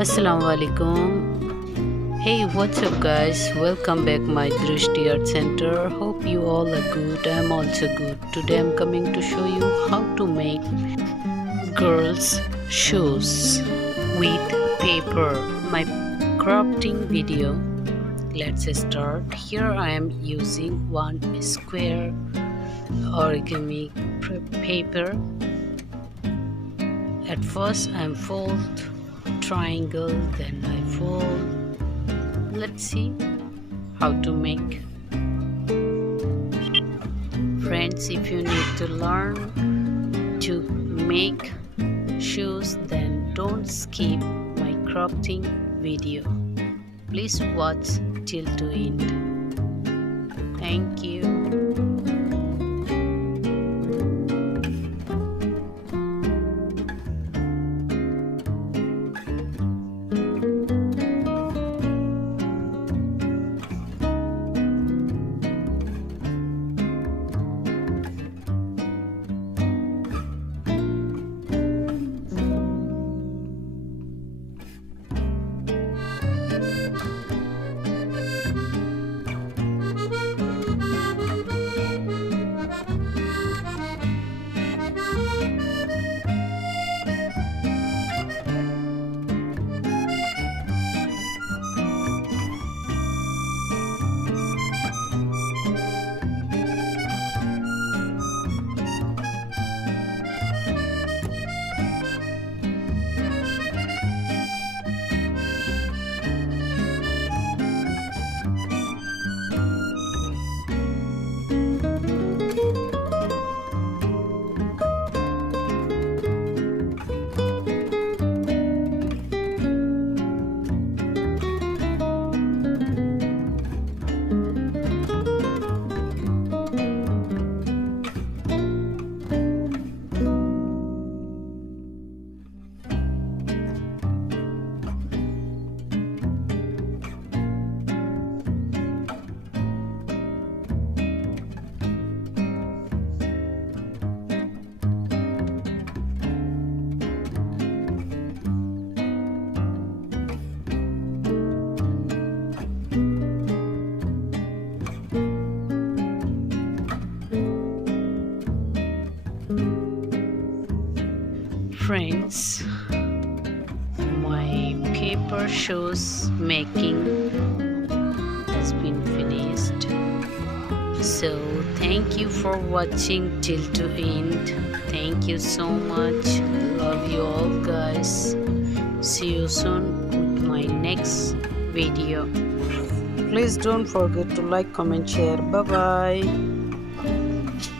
Assalamualaikum. Hey, what's up, guys? Welcome back my Drishti Art Center. Hope you all are good. I'm also good. Today I'm coming to show you how to make girls shoes with paper. My crafting video. Let's start. Here I am using one square origami paper. At first I fold triangle, then I fold. Let's see how to make. Friends, if you need to learn to make shoes, then don't skip my crafting video. Please watch till to end. Thank you. Friends, my paper shoes making has been finished. So thank you for watching till to end. Thank you so much. Love you all, guys. See you soon with my next video. Please don't forget to like, comment, share. Bye bye.